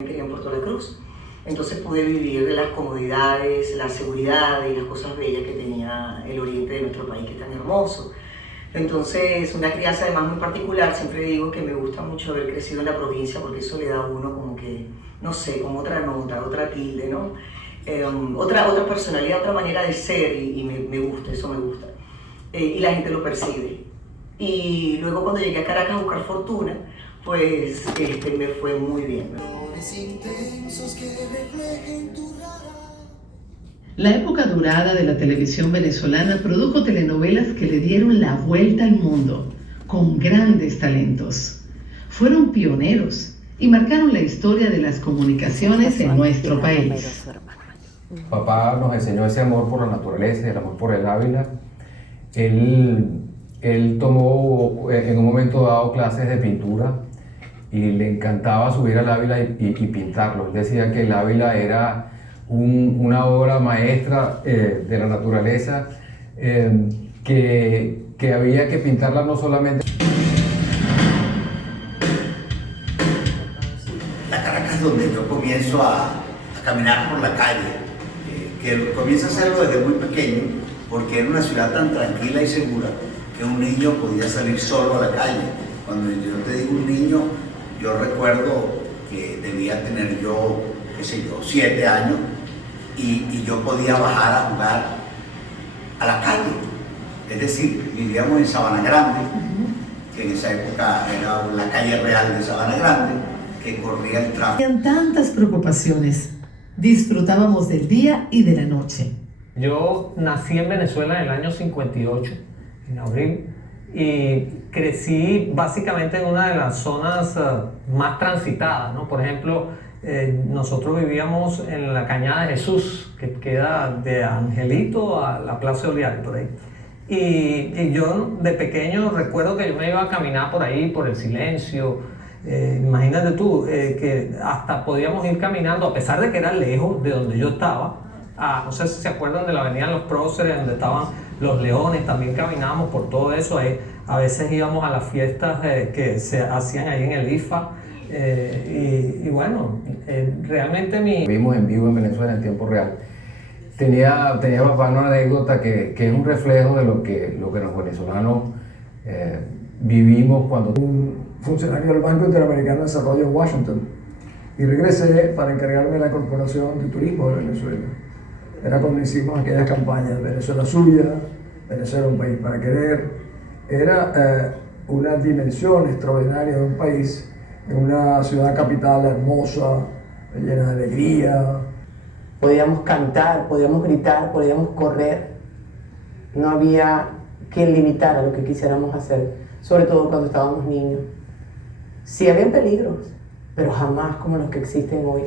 en Puerto La Cruz. Entonces pude vivir las comodidades, la seguridad y las cosas bellas que tenía el oriente de nuestro país, que es tan hermoso. Entonces, una crianza además muy particular. Siempre digo que me gusta mucho haber crecido en la provincia, porque eso le da a uno como que, no sé, como otra nota, otra tilde, ¿no? Otra personalidad, otra manera de ser, y me gusta, eso me gusta. Y la gente lo percibe. Y luego cuando llegué a Caracas a buscar fortuna, pues me fue muy bien. La época dorada de la televisión venezolana produjo telenovelas que le dieron la vuelta al mundo, con grandes talentos. Fueron pioneros y marcaron la historia de las comunicaciones en nuestro país. Papá nos enseñó ese amor por la naturaleza, el amor por el Ávila. Él tomó en un momento dado clases de pintura y le encantaba subir al Ávila y pintarlo. Él decía que el Ávila era una obra maestra de la naturaleza, que había que pintarla no solamente. La Caracas es donde yo comienzo a caminar por la calle, que comienzo a hacerlo desde muy pequeño, porque era una ciudad tan tranquila y segura que un niño podía salir solo a la calle. Cuando yo te digo un niño, yo recuerdo que debía tener yo, qué sé yo, 7 años, y yo podía bajar a jugar a la calle. Es decir, vivíamos en Sabana Grande, que en esa época era la calle real de Sabana Grande, que corría el tráfico. Tenían tantas preocupaciones. Disfrutábamos del día y de la noche. Yo nací en Venezuela en el año 58, en abril, y crecí básicamente en una de las zonas más transitadas, ¿no? Por ejemplo, nosotros vivíamos en la Cañada de Jesús, que queda de Angelito a la Plaza Oliari, por ahí. Y yo de pequeño recuerdo que yo me iba a caminar por ahí, por el silencio. Imagínate tú, que hasta podíamos ir caminando, a pesar de que era lejos de donde yo estaba. No sé si se acuerdan de la avenida Los Próceres, donde estaban los leones. También caminábamos por todo eso. A veces íbamos a las fiestas que se hacían ahí en el IFA. Y bueno, realmente Vimos en vivo en Venezuela en tiempo real. Tenía papá una anécdota que es un reflejo de lo que los venezolanos vivimos cuando... Un funcionario del Banco Interamericano de Desarrollo en Washington, y regresé para encargarme de la Corporación de Turismo de Venezuela. Era cuando hicimos aquellas campañas, Venezuela suya, Venezuela un país para querer. Era una dimensión extraordinaria de un país, de una ciudad capital hermosa, llena de alegría. Podíamos cantar, podíamos gritar, podíamos correr. No había quien limitara lo que quisiéramos hacer, sobre todo cuando estábamos niños. Sí había peligros, pero jamás como los que existen hoy.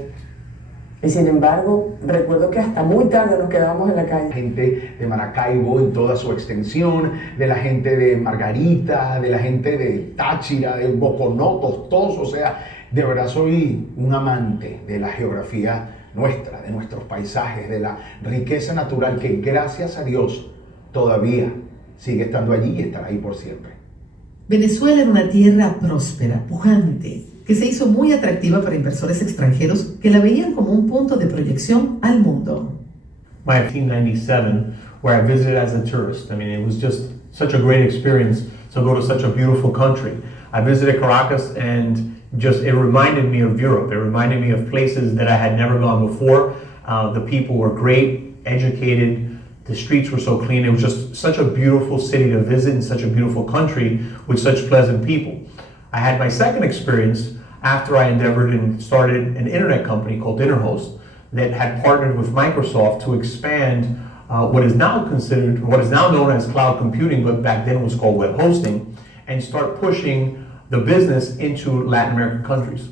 Y sin embargo, recuerdo que hasta muy tarde nos quedábamos en la calle. Gente de Maracaibo en toda su extensión, de la gente de Margarita, de la gente de Táchira, de Boconó, Tostos, o sea, de verdad soy un amante de la geografía nuestra, de nuestros paisajes, de la riqueza natural que gracias a Dios todavía sigue estando allí y estará ahí por siempre. Venezuela era una tierra próspera, pujante, que se hizo muy atractiva para inversores extranjeros que la veían como un punto de proyección al mundo. 1997, where I visited as a tourist. I mean, it was just such a great experience to go to such a beautiful country. I visited Caracas and it reminded me of Europe. It reminded me of places that I had never gone before. The people were great, educated. The streets were so clean. It was just such a beautiful city to visit and such a beautiful country with such pleasant people. I had my second experience after I endeavored and started an internet company called Interhost that had partnered with Microsoft to expand what is now known as cloud computing, but back then was called web hosting, and start pushing the business into Latin American countries.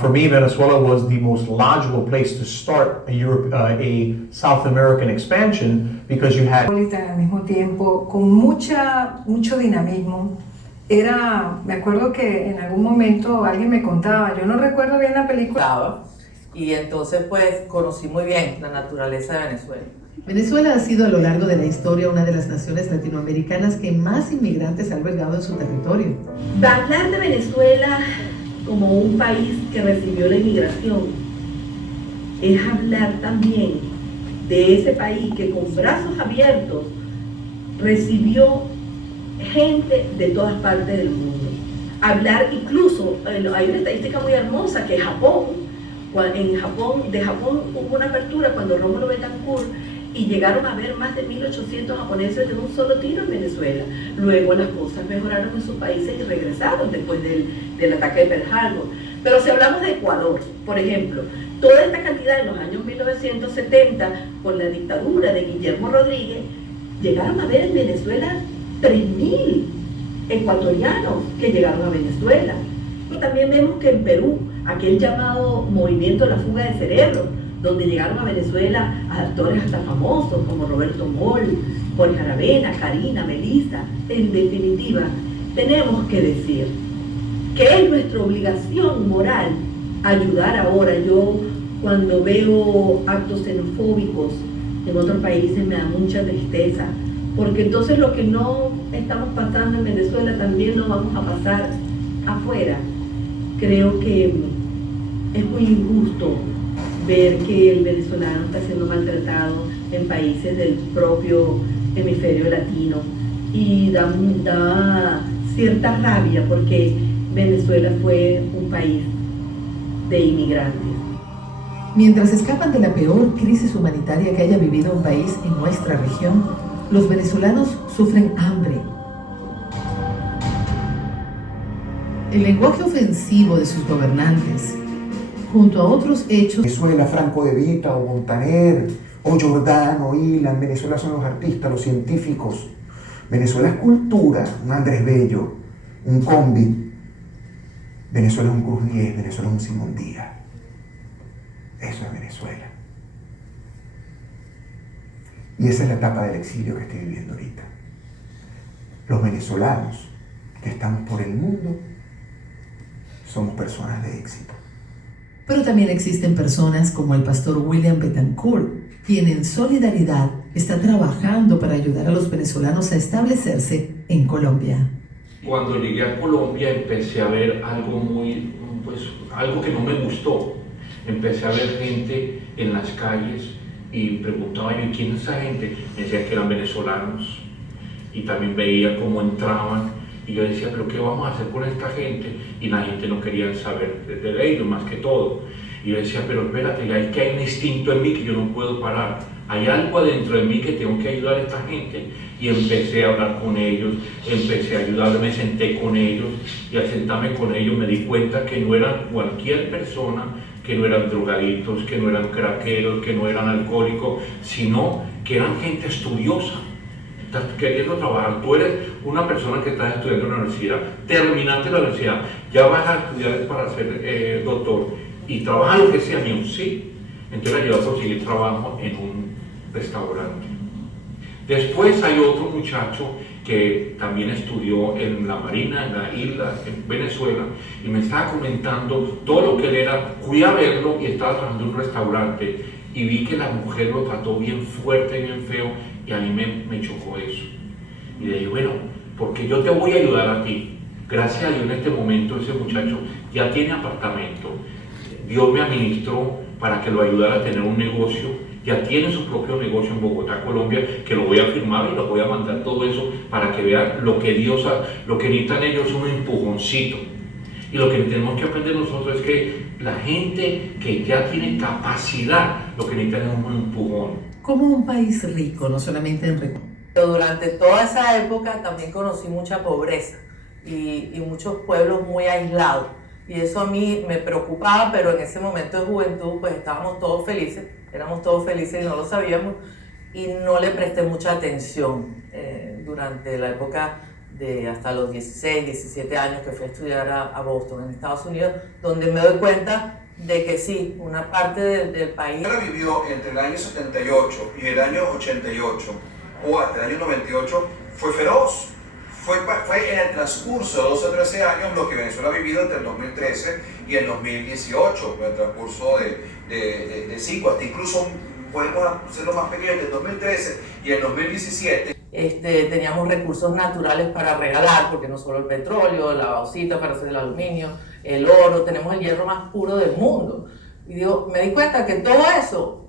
For me, Venezuela was the most logical place to start a South American expansion because you had... Al mismo tiempo, con mucho dinamismo. Me acuerdo que en algún momento alguien me contaba, yo no recuerdo bien la película. Y entonces pues conocí muy bien la naturaleza de Venezuela. Venezuela ha sido a lo largo de la historia una de las naciones latinoamericanas que más inmigrantes ha albergado en su territorio. Hablar de Venezuela como un país que recibió la inmigración, es hablar también de ese país que con brazos abiertos recibió gente de todas partes del mundo. Hablar incluso, hay una estadística muy hermosa que Japón, de Japón hubo una apertura cuando Rómulo Betancourt y llegaron a ver más de 1.800 japoneses de un solo tiro en Venezuela. Luego las cosas mejoraron en sus países y regresaron después del ataque de Pearl Harbor. Pero si hablamos de Ecuador, por ejemplo, toda esta cantidad en los años 1970, con la dictadura de Guillermo Rodríguez, llegaron a ver en Venezuela 3.000 ecuatorianos que llegaron a Venezuela. Y también vemos que en Perú, aquel llamado movimiento La Fuga de Cerebros, donde llegaron a Venezuela actores hasta famosos como Roberto Moll, Jorge Aravena, Karina, Melissa. En definitiva, tenemos que decir que es nuestra obligación moral ayudar ahora. Yo cuando veo actos xenofóbicos en otros países me da mucha tristeza, porque entonces lo que no estamos pasando en Venezuela también lo vamos a pasar afuera. Creo que es muy injusto ver que el venezolano está siendo maltratado en países del propio hemisferio latino, y da cierta rabia porque Venezuela fue un país de inmigrantes. Mientras escapan de la peor crisis humanitaria que haya vivido un país en nuestra región, los venezolanos sufren hambre. El lenguaje ofensivo de sus gobernantes, junto a otros hechos... Venezuela, Franco de Vita o Montaner o Giordano, Ilan. Venezuela son los artistas, los científicos. Venezuela es cultura, un Andrés Bello, un Combi. Venezuela es un Cruz 10, Venezuela es un Simón Díaz. Eso es Venezuela. Y esa es la etapa del exilio que estoy viviendo ahorita. Los venezolanos que estamos por el mundo somos personas de éxito. Pero también existen personas como el pastor William Betancourt, quien en solidaridad está trabajando para ayudar a los venezolanos a establecerse en Colombia. Cuando llegué a Colombia empecé a ver algo algo que no me gustó. Empecé a ver gente en las calles y preguntaba yo, ¿quién es esa gente? Me decían que eran venezolanos, y también veía cómo entraban, y yo decía, ¿pero qué vamos a hacer con esta gente? Y la gente no quería saber de ellos más que todo. Y yo decía, pero espérate, es que hay un instinto en mí que yo no puedo parar. Hay algo adentro de mí que tengo que ayudar a esta gente. Y empecé a hablar con ellos, empecé a ayudarles, me senté con ellos, y al sentarme con ellos me di cuenta que no eran cualquier persona, que no eran drogadictos, que no eran craqueros, que no eran alcohólicos, sino que eran gente estudiosa. Estás queriendo trabajar, tú eres una persona que estás estudiando en la universidad, terminaste la universidad, ya vas a estudiar para ser doctor, y trabajas lo que sea, mío, sí. Entonces le ayudó a conseguir trabajo en un restaurante. Después hay otro muchacho que también estudió en la Marina, en la isla, en Venezuela, y me estaba comentando todo lo que él era. Fui a verlo y estaba trabajando en un restaurante y vi que la mujer lo trató bien fuerte y bien feo, y a mí me chocó eso. Y le dije, bueno, porque yo te voy a ayudar a ti. Gracias a Dios en este momento ese muchacho ya tiene apartamento. Dios me administró para que lo ayudara a tener un negocio. Ya tiene su propio negocio en Bogotá, Colombia, que lo voy a firmar y lo voy a mandar todo eso para que vean lo que Dios lo que necesitan ellos es un empujoncito. Y lo que tenemos que aprender nosotros es que la gente que ya tiene capacidad, lo que necesitan es un empujón. Como un país rico, no solamente en recursos. Durante toda esa época también conocí mucha pobreza y muchos pueblos muy aislados. Y eso a mí me preocupaba, pero en ese momento de juventud pues estábamos todos felices, éramos todos felices y no lo sabíamos, y no le presté mucha atención durante la época de hasta los 16, 17 años que fui a estudiar a Boston, en Estados Unidos, donde me doy cuenta de que sí, una parte del país... Ella vivió entre el año 78 y el año 88, o hasta el año 98, fue feroz. Fue en el transcurso de 12 o 13 años lo que Venezuela ha vivido entre el 2013 y el 2018, en el transcurso de 5, hasta incluso podemos hacerlo más pequeño, entre el 2013 y el 2017. Teníamos recursos naturales para regalar, porque no solo el petróleo, la bauxita para hacer el aluminio, el oro, tenemos el hierro más puro del mundo. Y digo, me di cuenta que todo eso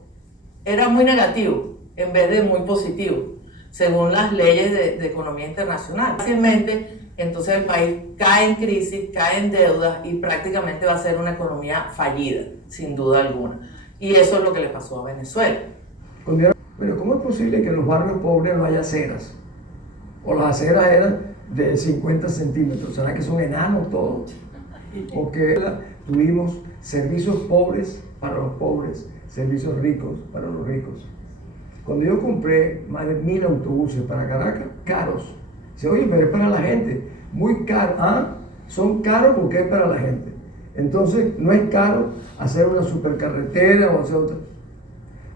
era muy negativo en vez de muy positivo, según las leyes de economía internacional. Fácilmente, entonces el país cae en crisis, cae en deudas y prácticamente va a ser una economía fallida, sin duda alguna. Y eso es lo que le pasó a Venezuela. Pero ¿cómo es posible que en los barrios pobres no haya aceras? O las aceras eran de 50 centímetros, ¿será que son enanos todos? O que tuvimos servicios pobres para los pobres, servicios ricos para los ricos. Cuando yo compré más de 1000 autobuses para Caracas, caros. Dice, oye, pero es para la gente. Muy caro. Ah, son caros porque es para la gente. Entonces, no es caro hacer una supercarretera o hacer otra.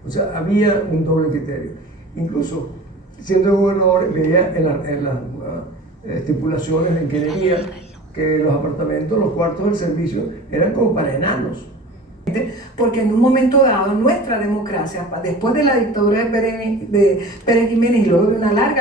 O sea, había un doble criterio. Incluso, siendo gobernador, veía en las estipulaciones de ingeniería que los apartamentos, los cuartos del servicio, eran como para enanos. Porque en un momento dado, nuestra democracia, después de la dictadura de Pérez Jiménez y luego de una larga